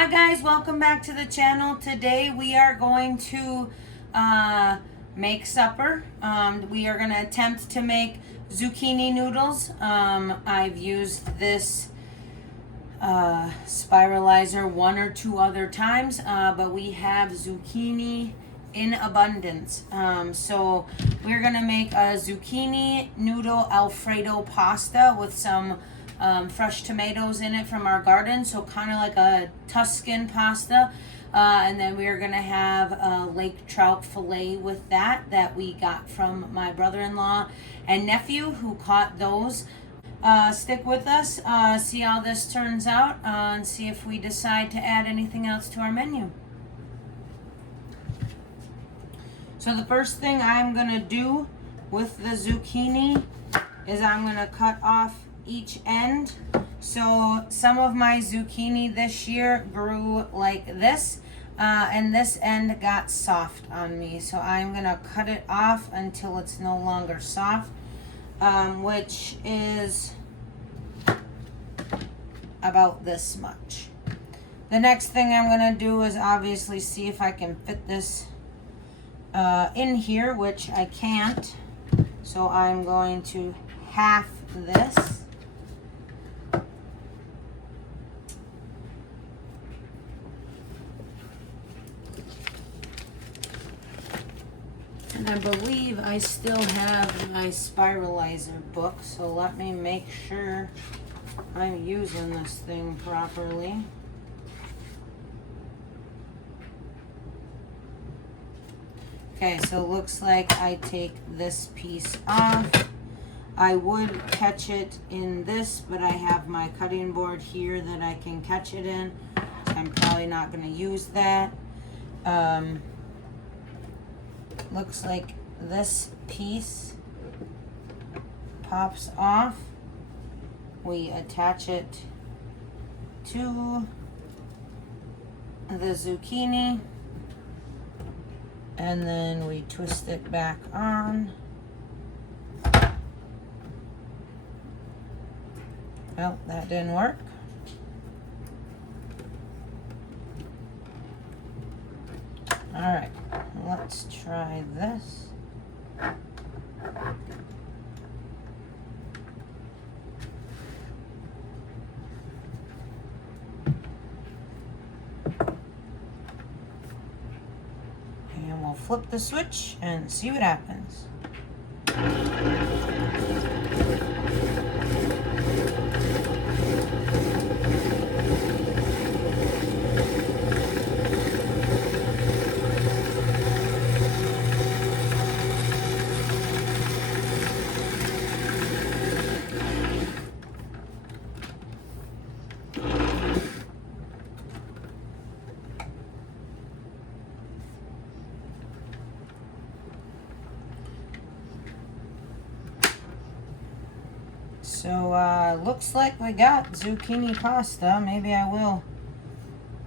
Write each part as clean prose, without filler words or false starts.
Hi guys, welcome back to the channel. Today we are going to make supper. We are going to attempt to make zucchini noodles. I've used this spiralizer one or two other times, but we have zucchini in abundance. So we're going to make a zucchini noodle Alfredo pasta with some fresh tomatoes in it from our garden, so kind of like a Tuscan pasta. And then we're gonna have a lake trout fillet with that we got from my brother-in-law and nephew who caught those. Stick with us, see how this turns out, and see if we decide to add anything else to our menu. So the first thing I'm gonna do with the zucchini is I'm gonna cut off each end. So some of my zucchini this year grew like this, and this end got soft on me, so I'm gonna cut it off until it's no longer soft, which is about this much. The next thing I'm gonna do is obviously see if I can fit this in here, which I can't, so I'm going to half this. And I believe I still have my spiralizer book, so let me make sure I'm using this thing properly. Okay, so it looks like I take this piece off. I would catch it in this, but I have my cutting board here that I can catch it in, so I'm probably not going to use that. Looks like this piece pops off. We attach it to the zucchini, and then we twist it back on. Well, that didn't work. All right, let's try this. And we'll flip the switch and see what happens. So looks like we got zucchini pasta. Maybe I will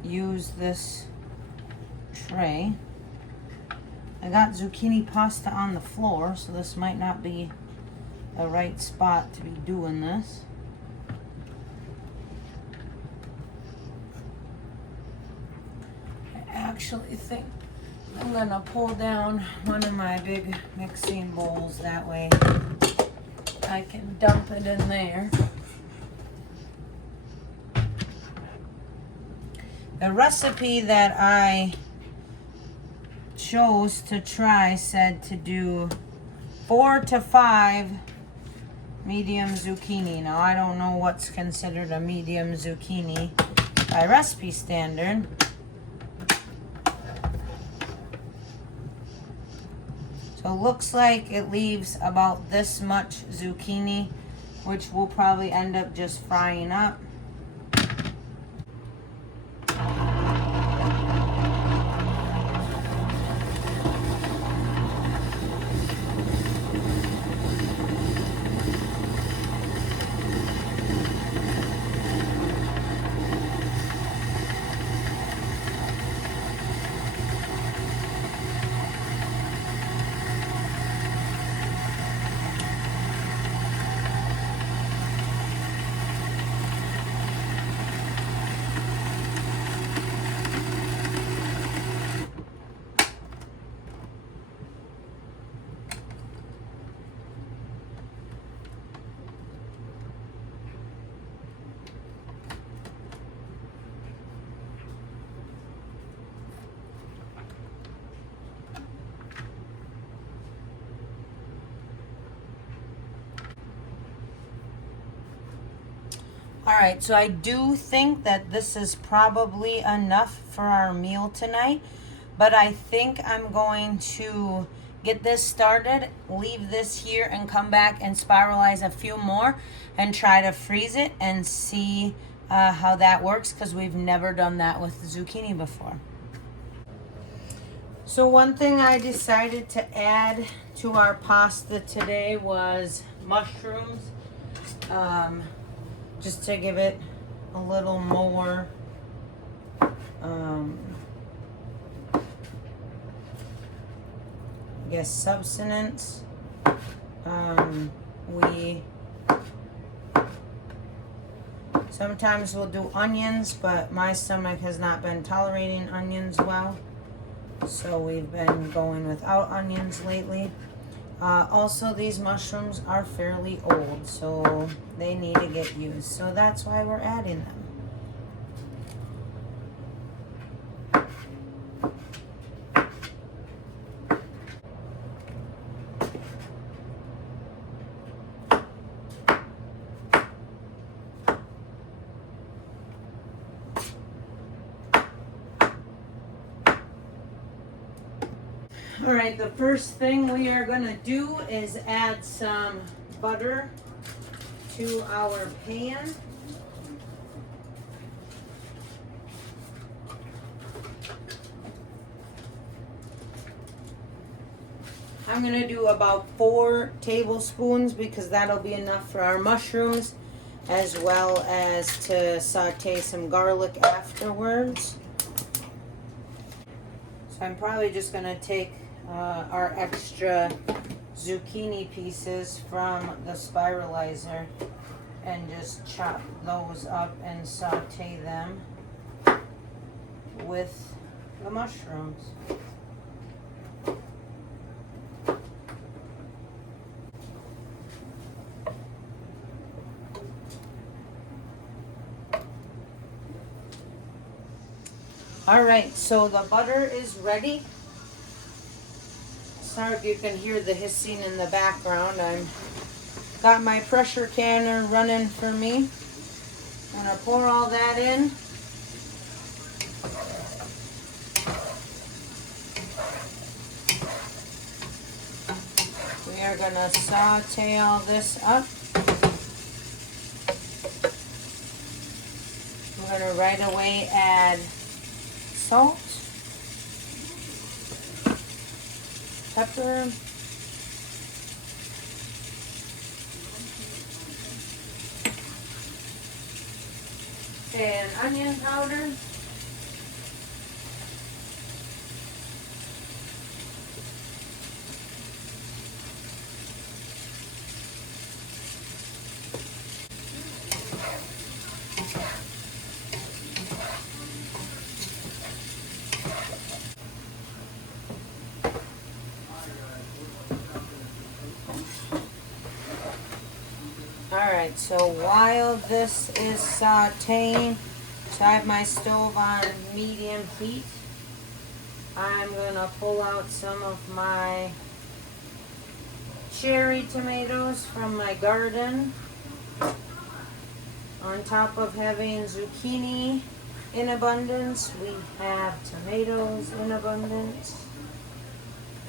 use this tray. I got zucchini pasta on the floor, so this might not be the right spot to be doing this. I actually think I'm gonna pull down one of my big mixing bowls, that way I can dump it in there. The recipe that I chose to try said to do 4 to 5 medium zucchini. Now I don't know what's considered a medium zucchini by recipe standard. So it looks like it leaves about this much zucchini, which we'll probably end up just frying up. All right, so I do think that this is probably enough for our meal tonight, but I think I'm going to get this started, leave this here, and come back and spiralize a few more and try to freeze it and see how that works, because we've never done that with zucchini before. So one thing I decided to add to our pasta today was mushrooms, just to give it a little more I guess substance. We sometimes we'll do onions, but my stomach has not been tolerating onions well, so we've been going without onions lately. Also, these mushrooms are fairly old, so they need to get used, so that's why we're adding them. All right, the first thing we are gonna do is add some butter to our pan. I'm gonna do about 4 tablespoons because that'll be enough for our mushrooms, as well as to saute some garlic afterwards. So I'm probably just gonna take our extra zucchini pieces from the spiralizer and just chop those up and saute them with the mushrooms. All right, so the butter is ready. Sorry if you can hear the hissing in the background. I've got my pressure canner running for me. I'm gonna pour all that in. We are gonna saute all this up. We're gonna right away add salt, pepper, and onion powder. Alright, so while this is sauteing, so I have my stove on medium heat, I'm going to pull out some of my cherry tomatoes from my garden. On top of having zucchini in abundance, we have tomatoes in abundance.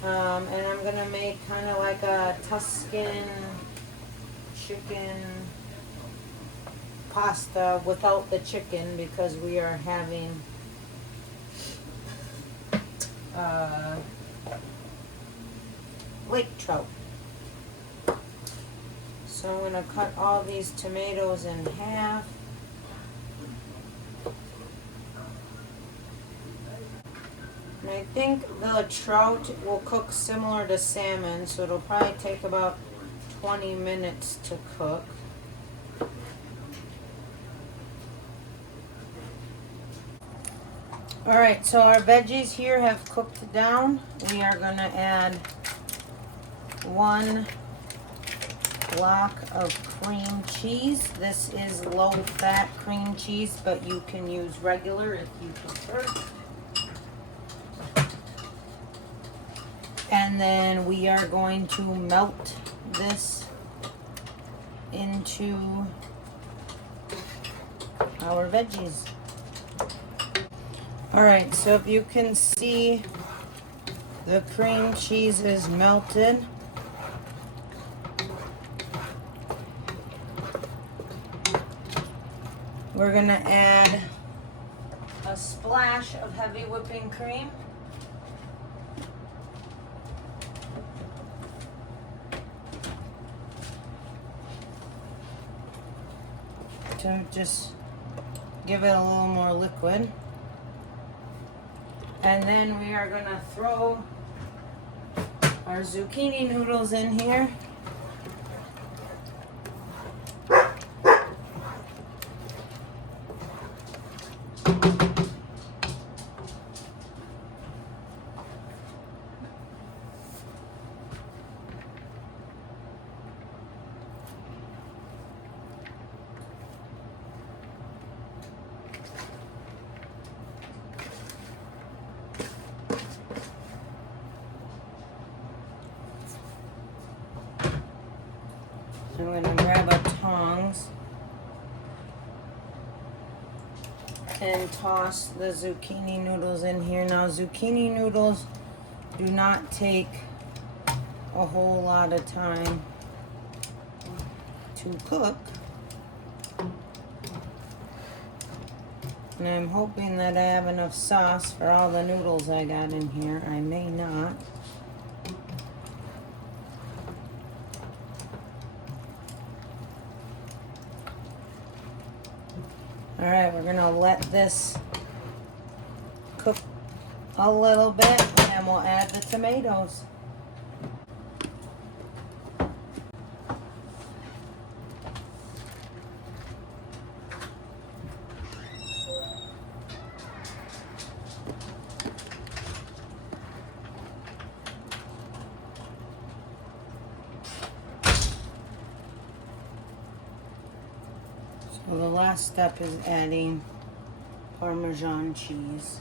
And I'm going to make kind of like a Tuscan chicken pasta without the chicken, because we are having lake trout. So I'm going to cut all these tomatoes in half. And I think the trout will cook similar to salmon, so it'll probably take about 20 minutes to cook. Alright, so our veggies here have cooked down. We are going to add 1 block of cream cheese. This is low-fat cream cheese, but you can use regular if you prefer. And then we are going to melt this into our veggies. All right, so if you can see, the cream cheese is melted. We're gonna add a splash of heavy whipping cream. To just give it a little more liquid. And then we are gonna throw our zucchini noodles in here. I'm gonna grab a tongs and toss the zucchini noodles in here. Now, zucchini noodles do not take a whole lot of time to cook. And I'm hoping that I have enough sauce for all the noodles I got in here. I may not. All right, we're gonna let this cook a little bit and we'll add the tomatoes. So the last step is adding Parmesan cheese.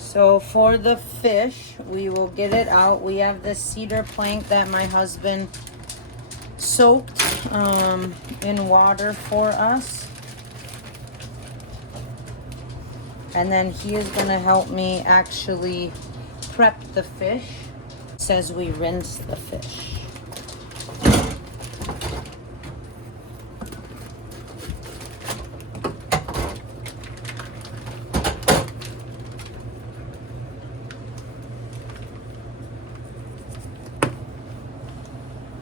So for the fish, we will get it out. We have this cedar plank that my husband soaked in water for us. And then he is gonna help me actually prep the fish. It says we rinse the fish.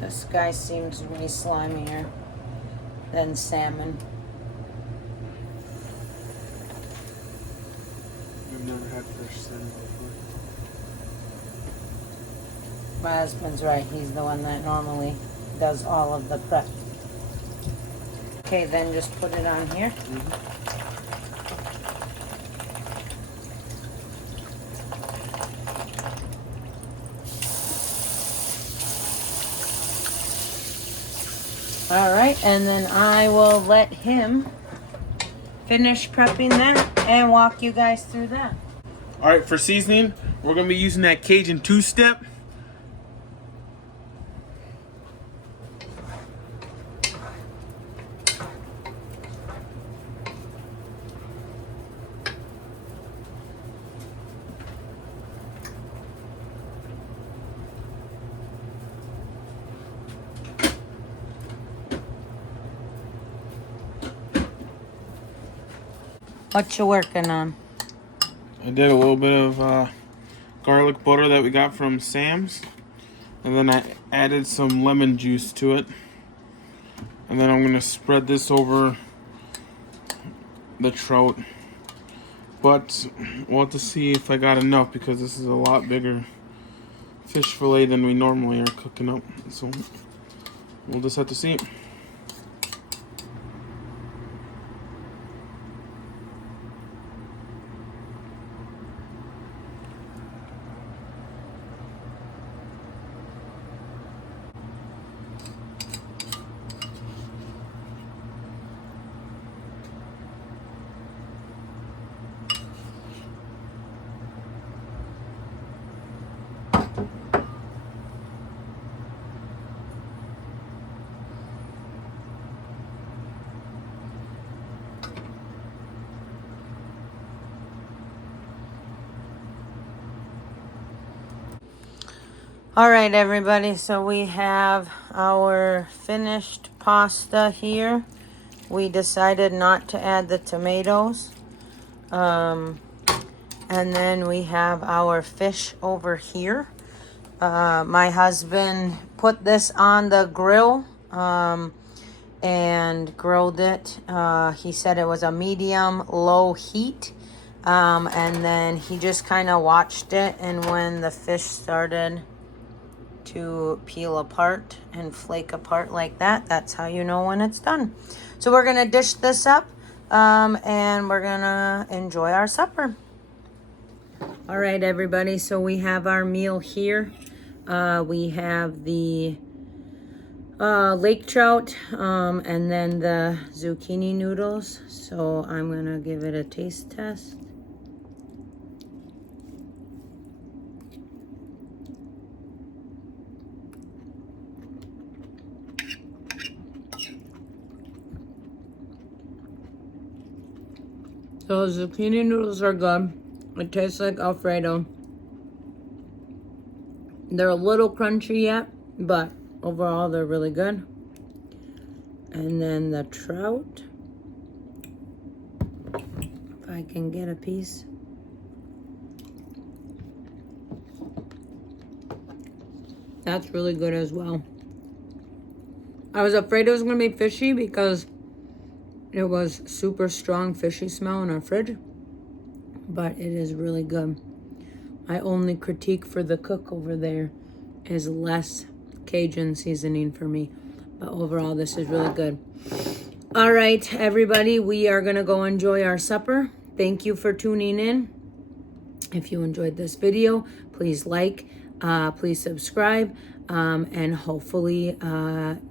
This guy seems way slimier than salmon. I've never had fresh salmon before. My husband's right. He's the one that normally does all of the prep. Okay, then just put it on here. All right, and then I will let him finish prepping that and walk you guys through that. All right, for seasoning, we're gonna be using that Cajun two-step. What you working on? I did a little bit of garlic butter that we got from Sam's. And then I added some lemon juice to it. And then I'm going to spread this over the trout. But we'll have to see if I got enough because this is a lot bigger fish fillet than we normally are cooking up. So we'll just have to see. All right, everybody, so we have our finished pasta here. We decided not to add the tomatoes. And then we have our fish over here. My husband put this on the grill and grilled it. He said it was a medium low heat. And then he just kind of watched it, and when the fish started to peel apart and flake apart like that, that's how you know when it's done. So we're gonna dish this up and we're gonna enjoy our supper. All right, everybody, so we have our meal here. We have the lake trout and then the zucchini noodles. So I'm gonna give it a taste test. So zucchini noodles are good. It tastes like Alfredo. They're a little crunchy yet, but overall they're really good. And then the trout, if I can get a piece. That's really good as well. I was afraid it was gonna be fishy because it was super strong fishy smell in our fridge, but it is really good. My only critique for the cook over there is less Cajun seasoning for me, but overall this is really good. All right, everybody, we are gonna go enjoy our supper. Thank you for tuning in. If you enjoyed this video, please like, please subscribe, and hopefully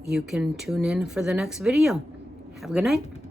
you can tune in for the next video. Have a good night.